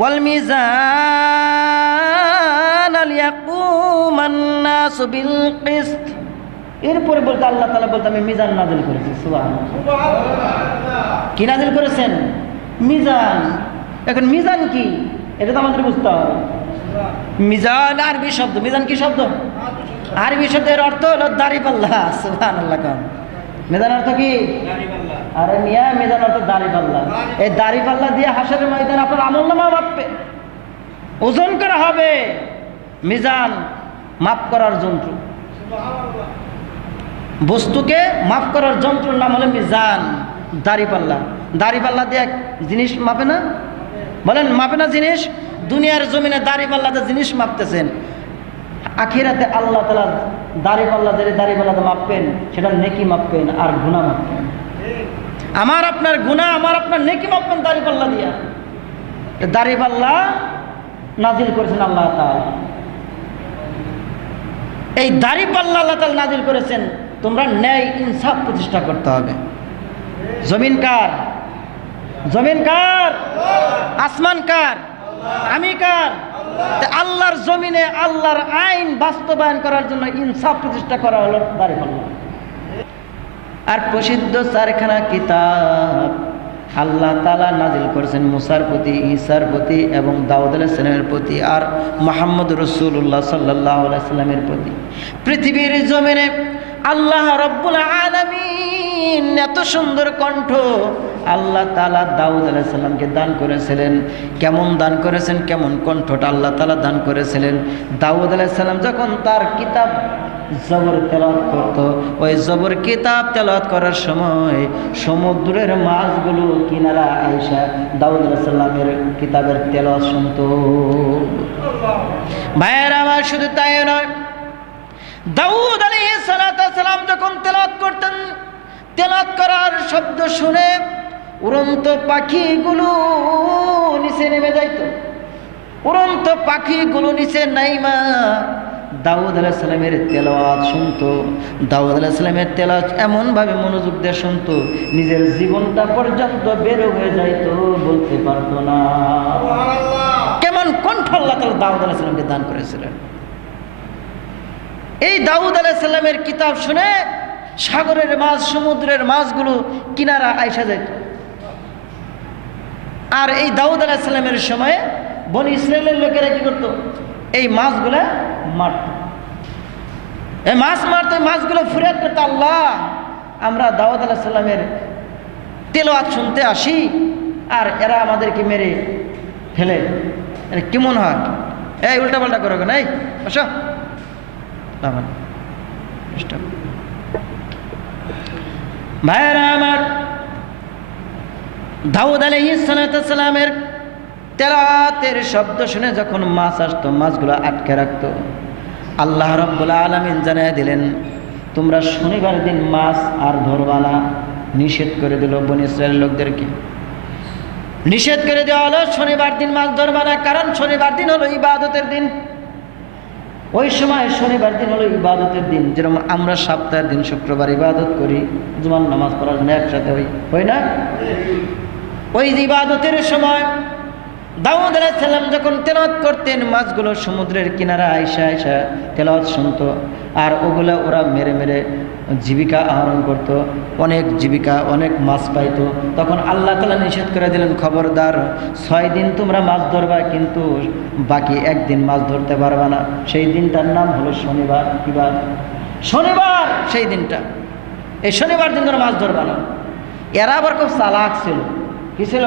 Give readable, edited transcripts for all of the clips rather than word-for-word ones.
ওয়াল মিজান লিয়াকুমান নাসু বিল কিসত। এরপরে বলতে আল্লাহ তাআলা বলতে আমি মিজান নাযিল করেছি। সুবহানাল্লাহ। কি নাযিল করেছেন? মিজান। এখন মিজান কি এটা তো আমাদের বুঝতে হবে। মিজান আরবি শব্দ। মিজান কি শব্দ? আরবি শব্দের অর্থ হলো দাড়িপাল্লা। সুবহানাল্লাহ। মিজান অর্থ কি? আরে মিয়া, মিজান অর্থ দাড়িপাল্লা। এই দাড়িপাল্লা দিয়ে হাসরের ময়দানে আপনার আমলনামা মাপবে, ওজন করা হবে। মিজান মাপ করার যন্ত্র, বস্তুকে মাপ করার যন্ত্রের নাম হলো মিজান। দাড়িপাল্লা, দাড়িপাল্লা দিয়ে জিনিস মাপে না? বলেন মাপে না জিনিস? দুনিয়ার জমিনে দাড়িপাল্লাতে জিনিস মাপতেছেন, আখিরাতে আল্লাহ তাআলা দাড়িপাল্লা দিয়ে দাড়িপাল্লাতে মাপবেন, সেটা নেকি মাপবেন আর গুনাহ মাপবেন। আমার আপনার গুনাহ, আমার আপনার নেকি মাপবেন দাড়িপাল্লা দিয়া। দাড়িপাল্লা নাজিল করেছেন আল্লাহ তাআলা। এই দাড়িপাল্লা আল্লাহ তাআলা নাজিল করেছেন, তোমরা ন্যায় ইনসাফ প্রতিষ্ঠা করতে হবে। জমিন কার? জমিন কার? আসমান কার? আমি কার? আল্লাহর জমিনে আল্লাহর আইন বাস্তবায়ন করার জন্য ইনসাফ প্রতিষ্ঠা করা হলো দাড়িপাল্লা। আর প্রসিদ্ধ চারখানা কিতাব আল্লাহ তাআলা নাজিল করেছেন মুসার প্রতি, ঈসার প্রতি এবং দাউদ আলাইহিস সালামের প্রতি, আর মুহাম্মদ রাসূলুল্লাহ সাল্লাল্লাহু আলাইহি সাল্লামের প্রতি। পৃথিবীর জমিনে আল্লাহ রাব্বুল আলামিন এত সুন্দর কণ্ঠ আল্লাহ তাআলা দাউদ আলাইহিস সালামকে দান করেছিলেন। কেমন দান করেছেন, কেমন কণ্ঠটা আল্লাহ তাআলা দান করেছিলেন? দাউদ আলাইহিস সালাম যখন তার কিতাব জবর তেলাওয়াত করত, ওই জবর কিতাব তেলাওয়াত করার সময় সমুদ্রের মাছগুলো কিনারা আয়েশা দাউদ আলাইহিস সালামের কিতাবের তেলাওয়াত শুনতো। ভাইয়েরা আমার, শুধু তাই নয়, দাউদ আলাইহিস সালাম যখন তেলাওয়াত করতেন, তেলাওয়াত করার শব্দ শুনে উড়ন্ত পাখিগুলো নিচে নেমে যাইত। উড়ন্ত পাখিগুলো নিচে নাইমা দাউদ আলাইহিস সালামের তেলাওয়াত শুনতো। দাউদ আলাইহিস সালামের তেলাওয়াত এমনভাবে মনোযোগ দিয়ে শুনতো, নিজের জীবনটা পর্যন্ত বের হয়ে যাইতো, বলতে পারতো না। কেমন কণ্ঠ আল্লাহ তাআলা দাউদ আলাইহিস সালামকে দান করেছিলেন। এই দাউদ আলাইহিস সালামের কিতাব শুনে সাগরের মাছ, সমুদ্রের মাছগুলো কিনারা আইসা যাইত। আর এই দাউদ আলাইহিস সালামের সময়ে বনি ইসরায়েলের লোকেরা কি করত? এই মাছগুলা মারত। এই মাছ মারতে মাছগুলো ফরিয়াদ করতো, আল্লাহ আমরা দাউদ আলাইহিস সালামের তেলাওয়াত শুনতে আসি আর এরা আমাদেরকে মেরে ফেলে, এটা কেমন হয়? এই উল্টা পাল্টা করো কেন? এই আসো, ভাইয়েরা আমার, দাউদ আলাইহিস সালামের তেলাওয়াতের শব্দ শুনে যখন মাছ আসতো, মাছগুলো আটকে রাখতো। আল্লাহ রাব্বুল আলামিন জানিয়ে দিলেন, তোমরা শনিবার দিন মাছ আর ধরবা না। নিষেধ করে দিল বনি ইসরায়েলের লোকদেরকে, নিষেধ করে দেওয়া হলো শনিবার দিন মাছ ধরবা না। কারণ শনিবার দিন হলো ইবাদতের দিন। ওই সময় শনিবার দিন হলো ইবাদতের দিন। যেরকম আমরা সপ্তাহের দিন শুক্রবার ইবাদত করি, জুমার নামাজ পড়ার জন্য একসাথে হই না? ওই ইবাদতের সময় দাউদ আলাইহিস সালাম যখন তেলাওয়াত করতেন, মাছগুলো সমুদ্রের কিনারা আইসা আইসা তেলাওয়াত শুনতো। আর ওগুলা ওরা মেরে মেরে জীবিকা আহরণ করত, অনেক জীবিকা, অনেক মাছ পাইতো। তখন আল্লাহ তাআলা নিষেধ করে দিলেন, খবরদার 6 দিন তোমরা মাছ ধরবা, কিন্তু বাকি একদিন মাছ ধরতে পারবা না। সেই দিনটার নাম হলো শনিবার। কিবার? শনিবার। সেই দিনটা, এই শনিবার দিন তোমরা মাছ ধরবা না। এরা আবার খুব চালাক ছিল। কি ছিল?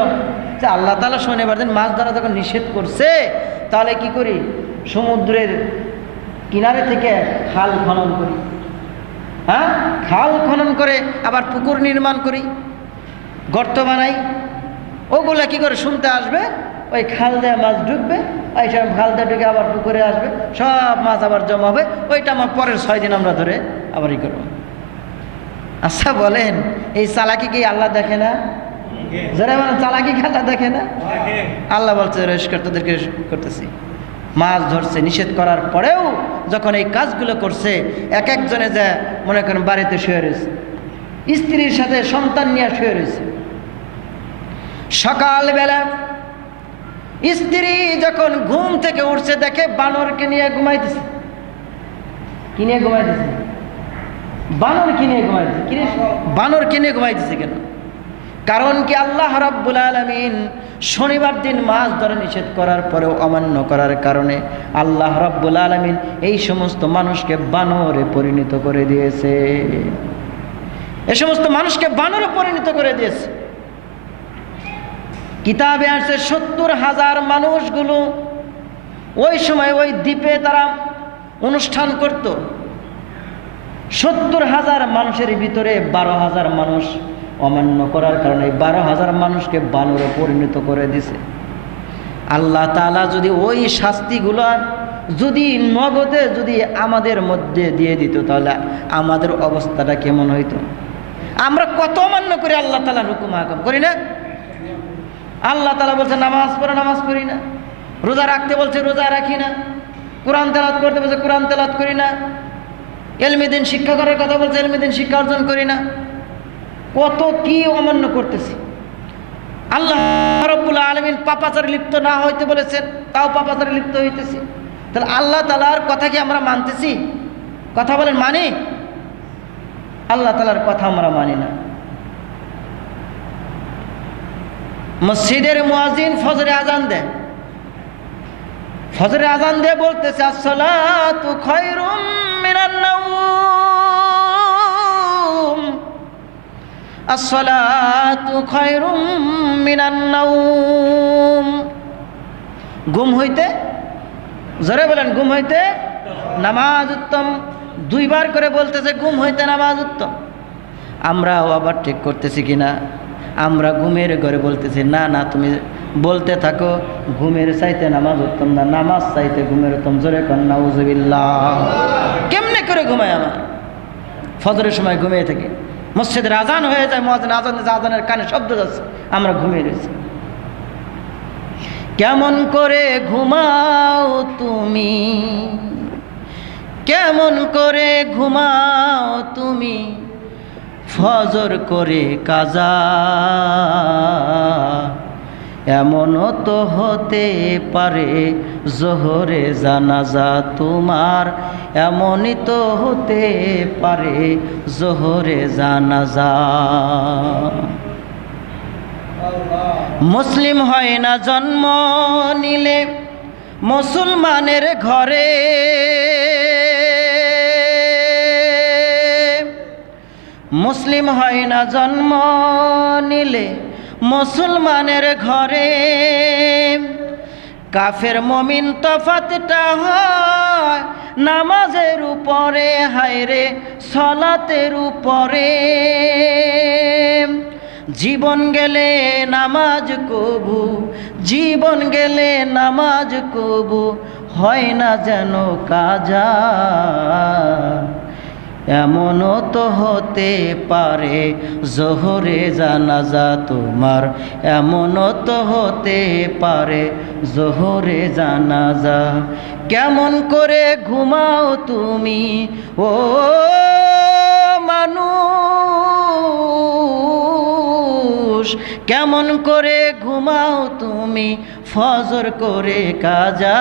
যে আল্লাহ তাআলা শনিবার দিন মাছ ধরা যখন নিষেধ করছে, তাহলে কি করি? সমুদ্রের কিনারে থেকে খাল খনন করি, হ্যাঁ, খাল খনন করে আবার পুকুর নির্মাণ করি, গর্ত বানাই। ওগুলা কি করে শুনতে আসবে? ওই খাল দিয়ে মাছ ঢুকবে, ওই সব খাল দিয়ে ঢুকে আবার পুকুরে আসবে, সব মাছ আবার জমা হবে। ওইটা আমার পরের 6 দিন আমরা ধরে আবার ই করবো। আচ্ছা বলেন, এই চালাকি কি আল্লাহ দেখে না? যারা মানে চালাকি খেলা দেখে না? আল্লাহ বলছে তাদেরকে করতেছি। মাছ ধরছে নিষেধ করার পরেও যখন এই কাজগুলো করছে, এক একজনে যা মনে করেন বাড়িতে শুয়ে রয়েছে, স্ত্রীর সাথে সন্তান নিয়ে শুয়ে রয়েছে। সকালবেলা স্ত্রী যখন ঘুম থেকে উঠছে দেখে বানরকে নিয়ে ঘুমাইতেছে। কি নিয়ে ঘুমাইতেছে? বানরকে নিয়ে ঘুমাইতেছে। কি বানরকে নিয়ে ঘুমাইতেছে কেন? কারণ কি আল্লাহ রাব্বুল আলামিন শনিবার দিন মাছ ধরা নিষেধ করার পরেও অমান্য করার কারণে আল্লাহ রাব্বুল আলামিন এই সমস্ত মানুষকে বানরে পরিণত করে দিয়েছে। এই সমস্ত মানুষকে বানরে পরিণত করে দিয়েছে। কিতাবে আসছে ৭০,০০০ মানুষগুলো ওই সময় ওই দ্বীপে তারা অনুষ্ঠান করত। ৭০,০০০ মানুষের ভিতরে ১২,০০০ মানুষ অমান্য করার কারণে ১২,০০০ মানুষকে বানরে পরিণত করে দিছে। আল্লাহ তাআলা যদি ওই শাস্তিগুলো যদি নগদে যদি আমাদের মধ্যে দিয়ে দিত তাহলে আমাদের অবস্থাটা কেমন হইতো? আমরা কত অমান্য করি আল্লাহ তাআলার হুকুম হাকাম, করি না? আল্লাহ তাআলা বলছে নামাজ পড়ো, নামাজ পড়ি না। রোজা রাখতে বলছে, রোজা রাখি না। কোরআন তেলাওয়াত করতে বলছে, কোরআন তেলাওয়াত করি না। ইলমে দ্বীন শিক্ষা করার কথা বলছে, ইলমে দ্বীন শিক্ষা অর্জন করি না। কত কি অমান্য করতেছি। আল্লাহ রাব্বুল আলামিন পাপাচারে লিপ্ত না হইতে বলেছেন, তাও পাপাচারে লিপ্ত হইতেছি। তাহলে আল্লাহ তাআলার কথা কি আমরা মানতেছি? কথা বলেন, মানি? আল্লাহ তাআলার কথা আমরা মানি না। মসজিদের মুয়াজ্জিন ফজরে আজান দেয়, ফজরে আজান দিয়ে বলতেছে আসসালাতু খায়রুম মিনান নাওম, আসসালাতু খায়রুম মিনান নাওম। ঘুম হইতে, জোরে বলেন, ঘুম হইতে নামাজ উত্তম। 2 বার করে বলতেছে ঘুম হইতে নামাজ উত্তম। আমরাও আবার ঠিক করতেছি কিনা? আমরা ঘুমের ঘরে বলতেছি না না তুমি বলতে থাকো ঘুমের চাইতে নামাজ উত্তম না, নামাজ চাইতে ঘুমের উত্তম। জোরে কন নাউজুবিল্লাহ। কেমনে করে ঘুমায়? আমার ফজরের সময় ঘুমিয়ে থাকি, মসজিদের আজান হয়ে যায়, মুয়াজ্জিন আজান দিচ্ছে, আজানের কানে শব্দ যাচ্ছে, আমরা ঘুমিয়ে রয়েছি। কেমন করে ঘুমাও তুমি, কেমন করে ঘুমাও তুমি, ফজর করে কাজা। এমনও তো হতে পারে জোহরে জানাজা তোমার, এমনই তো হতে পারে জোহরে জানাজা। মুসলিম হয় না জন্ম নিলে মুসলমানের ঘরে, মুসলিম হয় না জন্ম নিলে মুসলমানের ঘরে। কাফের মুমিন তফাতটা হয় নামাজের উপরে, হায়রে সালাতের উপরে। জীবন গেলে নামাজ কবু, জীবন গেলে নামাজ কবু হয় না যেন কাজা। এমনও তো হতে পারে জোহরে জানাজা তোমার, এমনও তো হতে পারে জোহরে জানাজা। কেমন করে ঘুমাও তুমি ও মানুষ, কেমন করে ঘুমাও তুমি ফজর করে কাজা।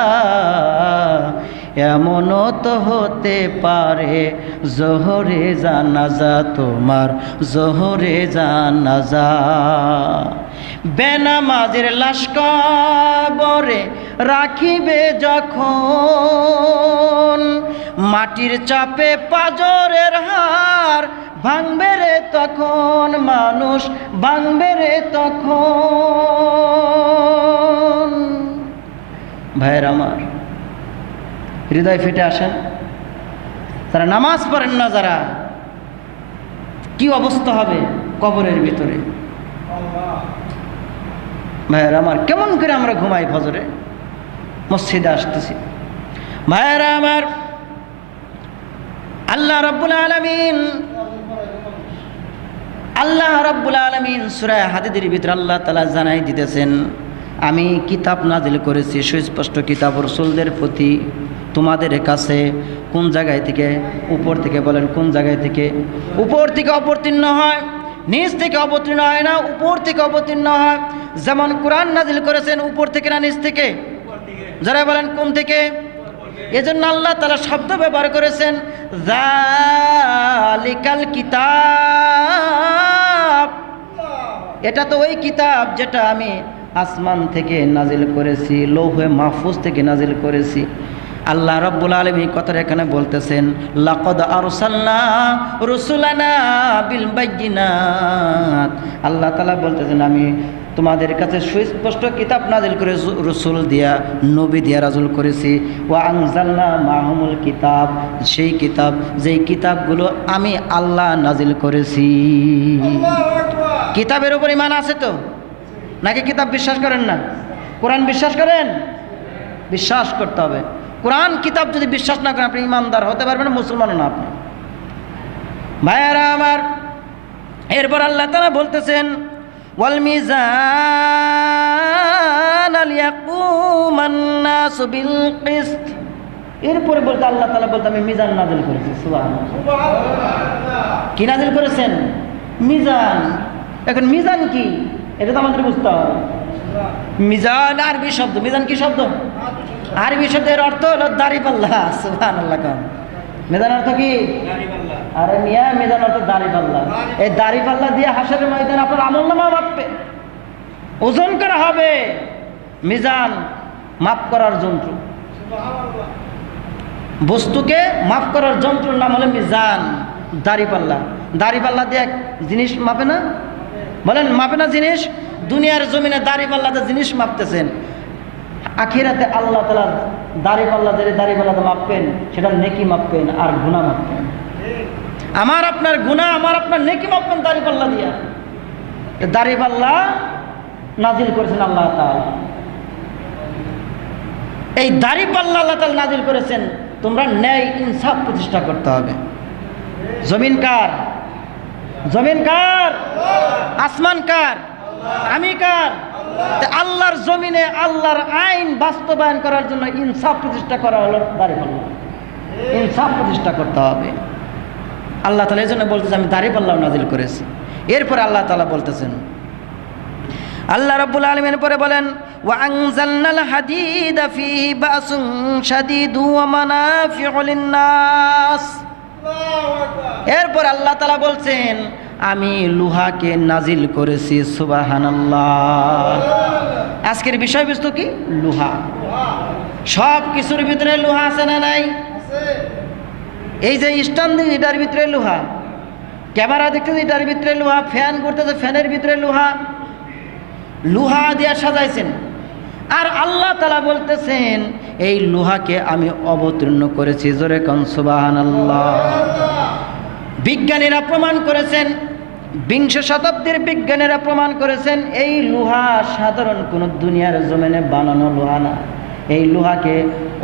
এমনও তো হতে পারে জোহরে জানাজা তোমার, জোহরে জানাজা। বেনামাজের লাশ কবরে রাখিবে যখন, মাটির চাপে পাজরের হাড় ভাঙবে রে তখন, মানুষ ভাঙবে রে তখন। ভাইয়ের আমার, হৃদয় ফেটে আসেন। তারা নামাজ পড়েন না, যারা কি অবস্থা হবে কবরের ভিতরে। ভাইয়েরা আমার, কেমন করে আমরা ঘুমাই ফজরে, মসজিদে আসতেছি। ভাইয়েরা আমার, আল্লাহ রাব্বুল আলামিন, আল্লাহ রাব্বুল আলামিন সূরা হাদীদের ভিতরে আল্লাহ তাআলা জানাই দিতেছেন, আমি কিতাব নাজিল করেছি সুস্পষ্ট কিতাব রাসূলদের প্রতি তোমাদের কাছে। কোন জায়গায় থেকে? উপর থেকে। বলেন কোন জায়গায় থেকে? উপর থেকে অবতীর্ণ হয়, নিচ থেকে অবতীর্ণ হয় না, উপর থেকে অবতীর্ণ হয়। যেমন কোরআন নাজিল করেছেন উপর থেকে না নিচ থেকে? যারা বলেন কোন থেকে? এজন্য আল্লাহ তাআলা শব্দ ব্যবহার করেছেন যালিকাল কিতাব। এটা তো ওই কিতাব যেটা আমি আসমান থেকে নাজিল করেছি, লৌহে মাহফুজ থেকে নাজিল করেছি। আল্লাহ রাব্বুল আলামিন কথাটা এখানে বলতেছেন লাকাদ আরসালনা রুসুলানা বিল বাইয়িনাত। আল্লাহ তাআলা বলতেছেন আমি তোমাদের কাছে সুস্পষ্ট কিতাব নাজিল করে রসুল দিয়া নবী দিয়া রাজুল করেছি। ওয়া আনজালনা মাহুমুল কিতাব, সেই কিতাব যেই কিতাবগুলো আমি আল্লাহ নাজিল করেছি। কিতাবের উপর ঈমান আছে তো নাকি কিতাব বিশ্বাস করেন না? কোরআন বিশ্বাস করেন? বিশ্বাস করতে হবে। কোরআন কিতাব যদি বিশ্বাস না করেন আপনি ইমানদার হতে পারবেন না, মুসলমানও না আপনি। ভাইয়ারা আমার, এরপর আল্লাহ তাআলা বলতেছেন ওয়াল মিজান লিয়াকুমান নাসু বিল কিসত। এরপরে বলতে আল্লাহ তাআলা বলতে আমি মিজান নাযিল করেছি। সুবহানাল্লাহ। কি নাযিল করেছেন? মিজান। এখন মিজান কি এটা তো আমাদের বুঝতে হবে। মিজান আরবি শব্দ। মিজান কি শব্দ? আরবি শব্দের অর্থ হলো দাড়িপাল্লা। সুবহানাল্লাহ। মিজান অর্থ কি? আরে মিয়া, মিজান অর্থ দাড়িপাল্লা। এই দাড়িপাল্লা দিয়ে হাসরের ময়দানে আপনার আমলনামা মাপবে, ওজন করা হবে। মিজান মাপ করার যন্ত্র, বস্তুকে মাপ করার যন্ত্রের নাম হলো মিজান। দাড়িপাল্লা, দাড়িপাল্লা দিয়ে জিনিস মাপে না? বলেন মাপে না জিনিস? দুনিয়ার জমিনে দাড়িপাল্লাতে জিনিস মাপতেছেন, আখিরাতে আল্লাহ তাআলা দাড়িপাল্লা যে দাড়িপাল্লাতে মাপবেন সেটা নেকি মাপবেন আর গুনাহ মাপবেন। আমার আপনার গুনাহ, আমার আপনার নেকি মাপবেন দাড়িপাল্লা দিয়া। দাড়িপাল্লা নাজিল করেছেন আল্লাহ তাআলা। এই দাড়িপাল্লা আল্লাহ তাআলা নাজিল করেছেন তোমরা ন্যায় ইনসাফ প্রতিষ্ঠা করতে হবে। জমিন কার? জমিন কার? আসমান কার? আমি কার? আল্লাহর জমিনে আল্লাহর আইন বাস্তবায়ন করার জন্য ইনসাফ প্রতিষ্ঠা করা হলো দাড়িপাল্লা। ইনসাফ প্রতিষ্ঠা করতে হবে। আল্লাহ তাআলা এই জন্য বলতেছে আমি দাড়িপাল্লাও নাজিল করেছি। এরপরে আল্লাহ তাআলা বলতেছেন, আল্লাহ রাব্বুল আলামিন পরে বলেন ওয়া আনজালনাল হাদিদা ফীহি বাসুন শাদীদু ওয়া মানাফিউ লিন-নাস। এরপর আল্লাহ তাআলা বলছেন আমি লোহাকে নাজিল করেছি। সুবহানাল্লাহ। আজকের বিষয়বস্তু কি? লোহা। সব কিছুর ভিতরে লোহা আছে না নাই? এই যে স্ট্যান্ড এটার ভিতরে লোহা, ক্যামেরা দেখতেছে এটার ভিতরে লোহা, ফ্যান করতেছে ফ্যানের ভিতরে লোহা, লোহা দিয়ে সাজাইছেন। আর আল্লাহ তাআলা বলতেছেন এই লোহাকে আমি অবতীর্ণ করেছি। জোরে কোন সুবহানাল্লাহ। বিজ্ঞানীরা প্রমাণ করেছেন, বিংশ শতাব্দীর বিজ্ঞানীরা প্রমাণ করেছেন এই লোহা সাধারণ কোনো দুনিয়ার জমিনে বানানো লোহা না। এই লোহাকে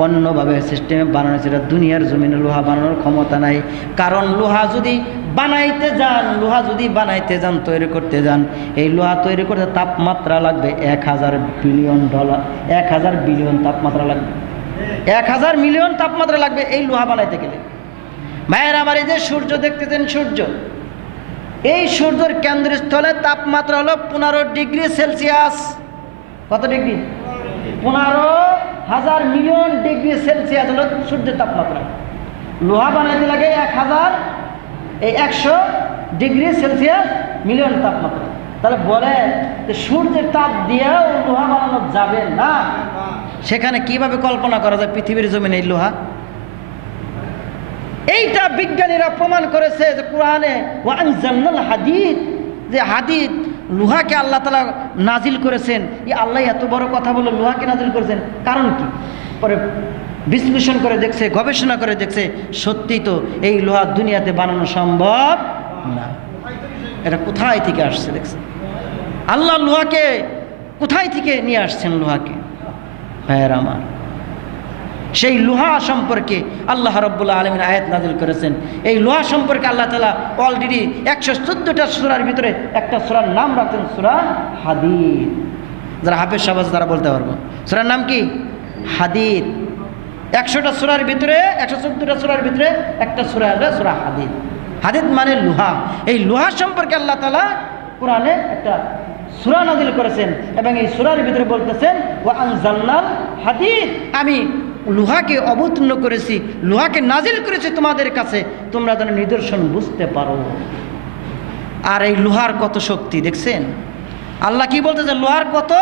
অন্যভাবে সিস্টেমে বানানো, সেটা দুনিয়ার জমিনে লোহা বানানোর ক্ষমতা নাই। কারণ লোহা যদি বানাইতে যান, তৈরি করতে যান, এই লোহা তৈরি করতে তাপমাত্রা লাগবে 1000 বিলিয়ন ডলার, 1000 বিলিয়ন তাপমাত্রা লাগবে, 1000 মিলিয়ন তাপমাত্রা লাগবে এই লোহা বানাইতে গেলে। ভাইয়ের আমার, এই যে সূর্য দেখতেছেন, সূর্য, এই সূর্যের কেন্দ্রস্থলে তাপমাত্রা হলো 15 ডিগ্রি সেলসিয়াস। কত ডিগ্রি? 15,000 মিলিয়ন ডিগ্রি সেলসিয়াস হলো সূর্যের তাপমাত্রা। লোহা বানাইতে লাগে 100 ডিগ্রি সেলসিয়াস মিলিয়ন তাপমাত্রা। তাহলে বলে যে সূর্যের তাপ দিয়েও লোহা বানানো যাবে না। সেখানে কিভাবে কল্পনা করা যায় পৃথিবীর জমিনে এই লোহা? এইটা বিজ্ঞানীরা প্রমাণ করেছে যে কোরআনে ওয়া আনজালনাল হাদিদ, যে হাদিদ লোহাকে আল্লাহ তাআলা নাজিল করেছেন। এই আল্লাহ এত বড় কথা বলে লোহাকে নাজিল করেছেন, কারণ কি? পরে বিশ্লেষণ করে দেখছে, গবেষণা করে দেখছে সত্যি তো এই লোহা দুনিয়াতে বানানো সম্ভব না। এটা কোথায় থেকে আসছে দেখছে? আল্লাহ লোহাকে কোথায় থেকে নিয়ে আসছেন? লোহাকে ভাইয়ের আমার, সেই লোহা সম্পর্কে আল্লাহ রাব্বুল আলামিন আয়াত নাজিল করেছেন। এই লোহা সম্পর্কে আল্লাহ তাআলা অলরেডি 114টা সূরার ভিতরে একটা সূরার নাম রাখছেন সূরা হাদিদ। যারা হাফেজ সাহেব তারা বলতে পারবো সূরার নাম কি? হাদিদ। 100টা সূরার ভিতরে, 114টা সূরার ভিতরে একটা সূরা হলো সূরা হাদিদ। হাদিদ মানে লোহা। এই লোহা সম্পর্কে আল্লাহ তাআলা কোরআনে একটা সূরা নাযিল করেছেন এবং এই সূরার ভিতরে বলতেছেন ওয়া আনজালনাল হাদিদ, আমি লোহাকে অবতীর্ণ করেছি, লোহাকে নাজিল করেছি তোমাদের কাছে, তোমরা যেন নিদর্শন বুঝতে পারো। আর এই লোহার কত শক্তি দেখছেন, আল্লাহ কি বলতেছে, লোহার কত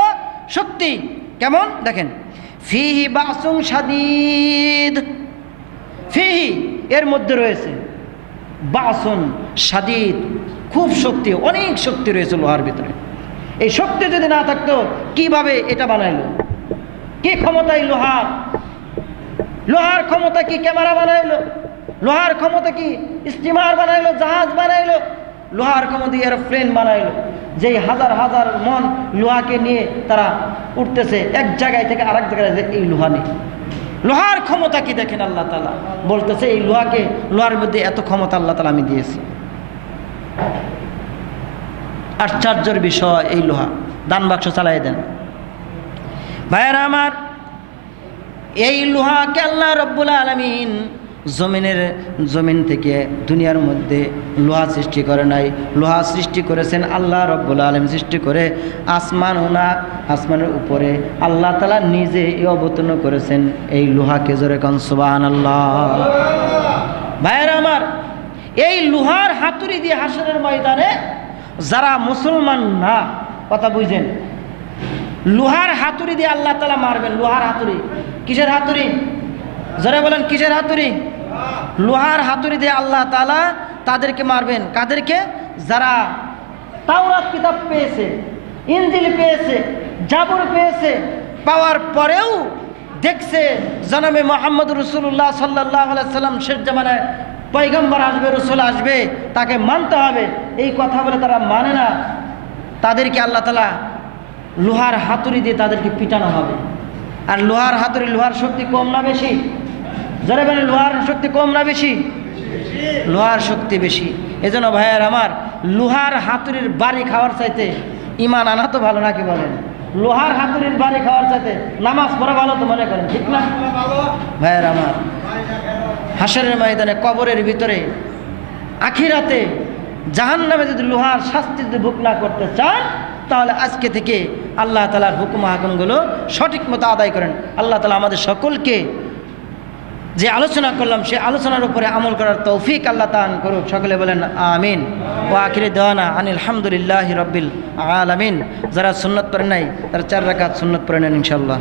শক্তি কেমন দেখেন, ফিহি বাসুন শাদীদ, ফিহি এর মধ্যে রয়েছে বাসুন শাদীদ, খুব শক্তি, অনেক শক্তি রয়েছে লোহার ভিতরে। এই শক্তি যদি না থাকতো কিভাবে এটা বানাইলো, কি ক্ষমতাই লোহার, লোহার ক্ষমতা কি ক্যামেরা বানাইলো, লোহার ক্ষমতা কি স্টিমার বানাইলো, জাহাজ বানাইলো, লোহার ক্ষমতা এরোপ্লেন বানাইলো, যেই হাজার হাজার মন লোহাকে নিয়ে তারা উঠতেছে এক জায়গায় থেকে আরেক জায়গায়, এই লোহা নেই। লোহার ক্ষমতা কি দেখেন, আল্লাহ তাআলা বলতেছে এই লোহাকে, লোহার মধ্যে এত ক্ষমতা আল্লাহ তাআলা আমি দিয়েছি। আশ্চর্যের বিষয় এই লোহা। দান বাক্স চালাই দেন ভাইয়েরা আমার, এই লোহাকে আল্লাহ রব্বুল আলামিন জমিন থেকে দুনিয়ার মধ্যে লোহা সৃষ্টি করে নাই, লোহা সৃষ্টি করেছেন আল্লাহ রব্বুল আলামিন সৃষ্টি করে আসমানের উপরে আল্লাহ তাআলা নিজে অবতীর্ণ করেছেন এই লোহাকে। জোরে কোন সুবহানাল্লাহ। ভাইয়েরা আমার, এই লোহার হাতুড়ি দিয়ে হাসরের ময়দানে যারা মুসলমান না, কথা বুঝেন, লোহার হাতুড়ি দিয়ে আল্লাহ তাআলা মারবেন। লোহার হাতুড়ি, কিসের হাতুড়ি? যারা বলেন কিসের হাতুড়ি? লোহার হাতুড়ি দিয়ে আল্লাহ তাআলা তাদেরকে মারবেন। কাদেরকে? যারা তাওরাত কিতাব পেয়েছে, ইনজিল পেয়েছে, জাবুর পেয়েছে, পাওয়ার পরেও দেখছে জনাবে মুহাম্মদ রাসূলুল্লাহ সাল্লাল্লাহু আলাইহি সাল্লাম শেষ জামানায় পয়গম্বর আসবে, রসুল আসবে, তাকে মানতে হবে, এই কথা বলে তারা মানে না, তাদেরকে আল্লাহ তাআলা লোহার হাতুড়ি দিয়ে তাদেরকে পিটানো হবে। আর লোহার হাতুড়ি, লোহার শক্তি কম না বেশি? যারা বলে লোহার শক্তি কম না বেশি? লোহার শক্তি বেশি। এজন্য ভাইয়ার আমার, লোহার হাতুড়ির বাড়ি খাওয়ার চাইতে ইমান আনা তো ভালো, নাকি বলেন? লোহার হাতুড়ির বাড়ি খাওয়ার চাইতে নামাজ পড়া ভালো তো মনে করেন, ঠিক না ভাইয়ার আমার? হাসরের ময়দানে, কবরের ভিতরে, আখিরাতে, জাহান্নামে যদি লোহার শাস্তি যদি ভোগ না করতে চান, তাহলে আজকে থেকে আল্লাহ তাআলার হুকুম হাকুমগুলো সঠিক মতো আদায় করেন। আল্লাহ তাআলা আমাদের সকলকে যে আলোচনা করলাম সে আলোচনার উপরে আমল করার তৌফিক আল্লাহ দান করুক। সকলে বলেন আমিন। ওয়া আখিরি দাওয়ানা আনিল হামদুলিল্লাহি রাব্বিল আলামিন। যারা সুন্নাত পড়েন নাই তারা 4 রাকাত সুন্নাত পড়ে নেন ইনশাআল্লাহ।